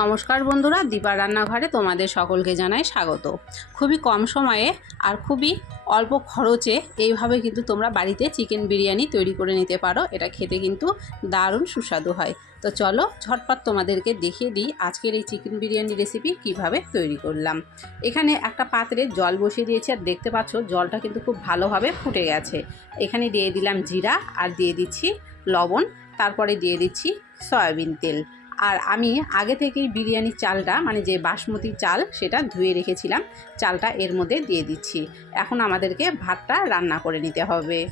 নমস্কার বন্ধুরা দীপা রান্নাঘরে তোমাদের সকলকে জানাই স্বাগত। খুবই কম সময়ে আর খুবই অল্প খরচে এইভাবে কিন্তু তোমরা বাড়িতে চিকেন বিরিয়ানি তৈরি করে নিতে পারো। এটা খেতে কিন্তু দারুণ সুস্বাদু হয়। তো চলো ঝটপট তোমাদেরকে দেখিয়ে দিই আজকের এই চিকেন বিরিয়ানি রেসিপি কীভাবে তৈরি করলাম। এখানে একটা পাত্রে জল বসিয়ে দিয়েছি আর দেখতে পাচ্ছ জলটা কিন্তু খুব ভালোভাবে ফুটে গেছে। এখানে দিয়ে দিলাম জিরা আর দিয়ে দিচ্ছি লবণ, তারপরে দিয়ে দিচ্ছি সয়াবিন তেল। আর আমি আগে থেকেই বিরিয়ানি চালটা মানে যে বাসমতি চাল, সেটা ধুয়ে রেখেছিলাম। চালটা এর মধ্যে দিয়ে দিচ্ছি। এখন আমাদেরকে ভাতটা রান্না করে নিতে হবে।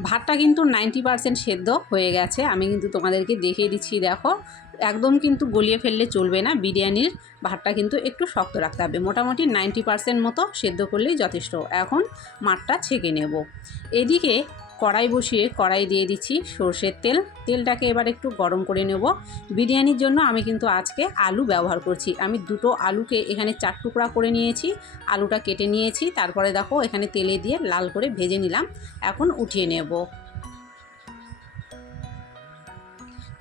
ভাতটা কিন্তু নাইনটি পারসেন্ট সেদ্ধ হয়ে গেছে। আমি কিন্তু তোমাদেরকে দেখিয়ে দিচ্ছি, দেখো। একদম কিন্তু গলিয়ে ফেললে চলবে না, বিরিয়ানির ভাতটা কিন্তু একটু শক্ত রাখতে হবে। মোটামুটি নাইনটি পারসেন্ট মতো সেদ্ধ করলেই যথেষ্ট। এখন মাঠটা ছেঁকে নেব। এদিকে কড়াই বসিয়ে কড়াই দিয়ে দিচ্ছি সর্ষের তেল। তেলটাকে এবার একটু গরম করে নেব। বিরিয়ানির জন্য আমি কিন্তু আজকে আলু ব্যবহার করছি। আমি দুটো আলুকে এখানে চার টুকরা করে নিয়েছি। আলুটা কেটে নিয়েছি। তারপরে দেখো এখানে তেলে দিয়ে লাল করে ভেজে নিলাম। এখন উঠিয়ে নেব।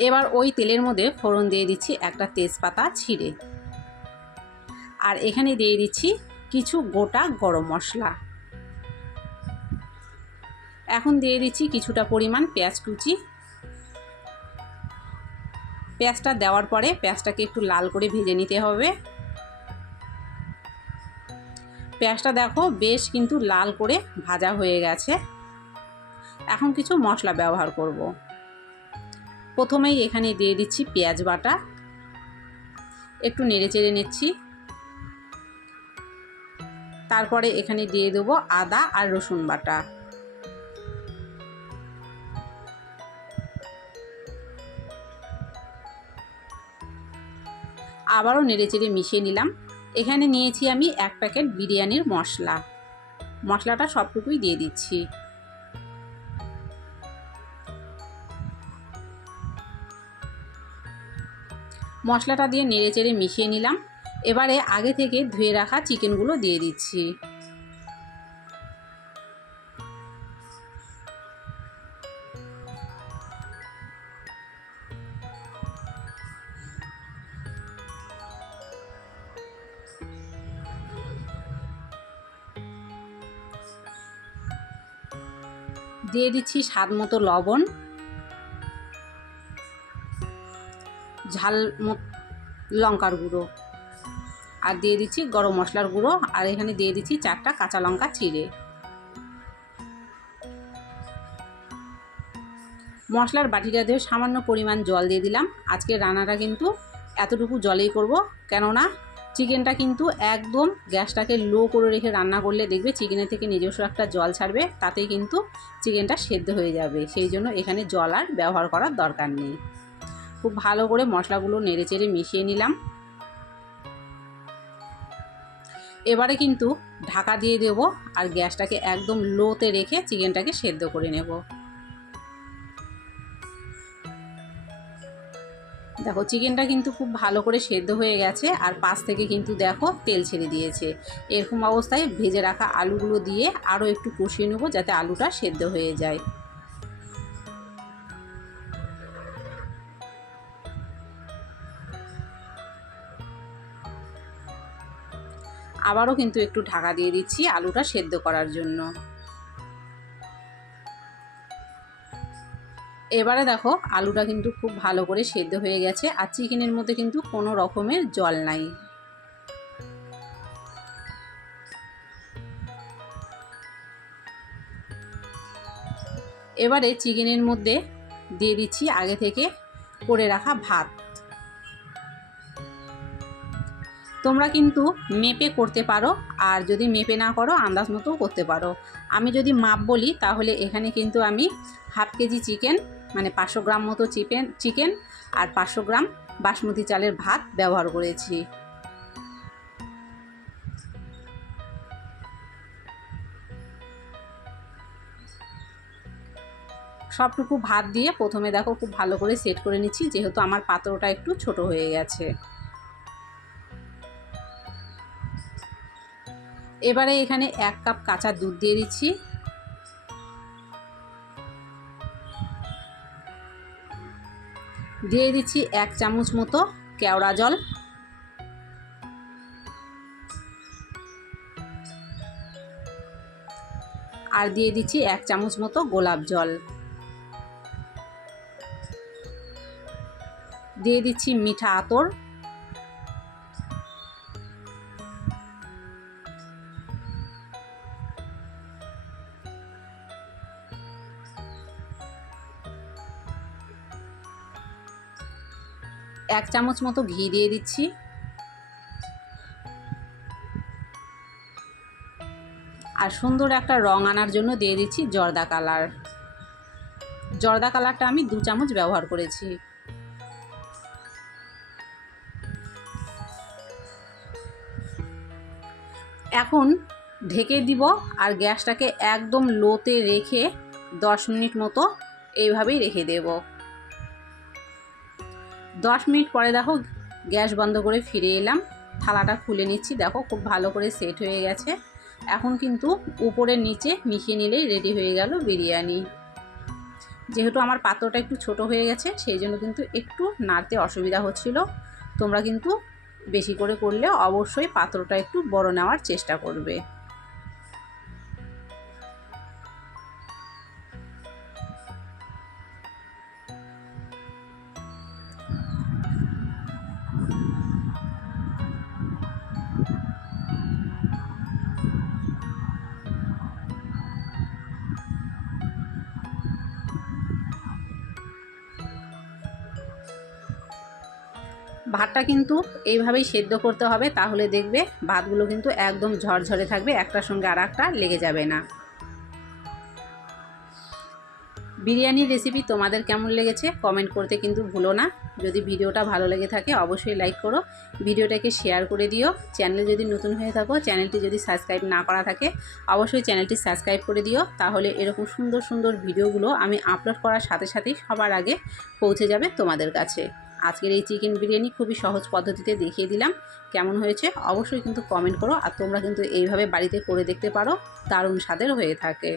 এবার ওই তেলের মধ্যে ফোড়ন দিয়ে দিচ্ছি একটা তেজপাতা ছিঁড়ে। আর এখানে দিয়ে দিচ্ছি কিছু গোটা গরম মশলা। এখন দিয়ে দিচ্ছি কিছুটা পরিমাণ পেঁয়াজ কুচি। পেঁয়াজটা দেওয়ার পরে পেঁয়াজটাকে একটু লাল করে ভেজে নিতে হবে। পেঁয়াজটা দেখো বেশ কিন্তু লাল করে ভাজা হয়ে গেছে। এখন কিছু মশলা ব্যবহার করব। প্রথমেই এখানে দিয়ে দিচ্ছি পেঁয়াজ বাটা। একটু নেড়ে চেড়ে নিচ্ছি। তারপরে এখানে দিয়ে দেবো আদা আর রসুন বাটা। আবারও নেড়েচেড়ে মিশিয়ে নিলাম। এখানে নিয়েছি আমি এক প্যাকেট বিরিয়ানির মশলা। মশলাটা সবটুকুই দিয়ে দিচ্ছি। মশলাটা দিয়ে নেড়েচেড়ে মিশিয়ে নিলাম। এবারে আগে থেকে ধুয়ে রাখা চিকেনগুলো দিয়ে দিচ্ছি। দিয়ে দিচ্ছি স্বাদ মতো লবণ। ঝাল লঙ্কার গুঁড়ো। আর দিয়ে দিচ্ছি গরম মশলার গুঁড়ো, আর এখানে দিয়ে দিচ্ছি চারটা কাঁচা লঙ্কা চিড়ে। মশলার বাটিটা দিয়ে সামান্য পরিমাণ জল দিয়ে দিলাম। আজকে রান্নাটা কিন্তু এতটুকু জলেই করব, কেননা চিকেনটা কিন্তু একদম গ্যাসটাকে লো করে রেখে রান্না করলে দেখবে চিকেনের থেকে নিজস্ব একটা জল ছাড়বে, তাতেই কিন্তু চিকেনটা সেদ্ধ হয়ে যাবে। সেই জন্য এখানে জল আর ব্যবহার করার দরকার নেই। খুব ভালো করে মশলাগুলো নেড়ে চেড়ে মিশিয়ে নিলাম। এবারে কিন্তু ঢাকা দিয়ে দেব আর গ্যাসটাকে একদম লোতে রেখে চিকেনটাকে সেদ্ধ করে নেব। দেখো চিকেনটা কিন্তু খুব ভালো করে সেদ্ধ হয়ে গেছে আর পাশ থেকে কিন্তু দেখো তেল ছেড়ে দিয়েছে। এরকম অবস্থায় ভেজে রাখা আলুগুলো দিয়ে আরও একটু কষিয়ে নেব যাতে আলুটা সেদ্ধ হয়ে যায়। আবারও কিন্তু একটু ঢাকা দিয়ে দিচ্ছি আলুটা সেদ্ধ করার জন্য। এবারে দেখো আলুটা কিন্তু খুব ভালো করে সেদ্ধ হয়ে গেছে আর চিকেনের মধ্যে কিন্তু কোনো রকমের জল নাই। এবারে চিকেনের মধ্যে দিয়ে দিচ্ছি আগে থেকে করে রাখা ভাত। তোমরা কিন্তু মেপে করতে পারো আর যদি মেপে না করো, আন্দাজ মতো করতে পারো। আমি যদি মাপ বলি, তাহলে এখানে কিন্তু আমি হাফ কেজি চিকেন মানে পাঁচশো গ্রাম মতো চিকেন চিকেন আর পাঁচশো গ্রাম বাসমতি চালের ভাত ব্যবহার করেছি। সবটুকু ভাত দিয়ে প্রথমে দেখো খুব ভালো করে সেট করে নিচ্ছি, যেহেতু আমার পাত্রটা একটু ছোট হয়ে গেছে। এবারে এখানে এক কাপ কাঁচা দুধ দিয়ে দিচ্ছি। দিয়ে দিচ্ছি এক চামচ মতো কেওড়া জল। আর দিয়ে দিচ্ছি এক চামচ মতো গোলাপ জল। দিয়ে দিচ্ছি মিঠা আতর। এক চামচ মতো ঘি দিয়ে দিচ্ছি। আর সুন্দর একটা রং আনার জন্য দিয়ে দিচ্ছি জর্দা কালার। জর্দা কালারটা আমি দু চামচ ব্যবহার করেছি। এখন ঢেকে দিব আর গ্যাসটাকে একদম লোতে রেখে দশ মিনিট মতো এইভাবেই রেখে দেব। দশ মিনিট পরে দেখো গ্যাস বন্ধ করে ফিরে এলাম। থালাটা খুলে নিচ্ছি। দেখো খুব ভালো করে সেট হয়ে গেছে। এখন কিন্তু উপরের নিচে মিশিয়ে নিলেই রেডি হয়ে গেল বিরিয়ানি। যেহেতু আমার পাত্রটা একটু ছোট হয়ে গেছে, সেই জন্য কিন্তু একটু নাড়তে অসুবিধা হচ্ছিল। তোমরা কিন্তু বেশি করে করলে অবশ্যই পাত্রটা একটু বড় নেওয়ার চেষ্টা করবে। ভাতটা কিন্তু এইভাবেই সেদ্ধ করতে হবে, তাহলে দেখবে ভাতগুলো কিন্তু একদম ঝরঝরে থাকবে, একটার সঙ্গে আর একটা লেগে যাবে না। বিরিয়ানির রেসিপি তোমাদের কেমন লেগেছে কমেন্ট করতে কিন্তু ভুলো না। যদি ভিডিওটা ভালো লেগে থাকে অবশ্যই লাইক করো। ভিডিওটাকে শেয়ার করে দিও। চ্যানেল যদি নতুন হয়ে থাকো চ্যানেলটি যদি সাবস্ক্রাইব না করা থাকে, অবশ্যই চ্যানেলটি সাবস্ক্রাইব করে দিও। তাহলে এরকম সুন্দর সুন্দর ভিডিওগুলো আমি আপলোড করার সাথে সাথেই সবার আগে পৌঁছে যাবে তোমাদের কাছে। আজকের এই চিকেন বিরিয়ানি খুবই সহজ পদ্ধতিতে দেখিয়ে দিলাম। কেমন হয়েছে অবশ্যই কিন্তু কমেন্ট করো। আর তোমরা কিন্তু এইভাবে বাড়িতে করে দেখতে পারো। দারুণ স্বাদের হয়ে থাকে।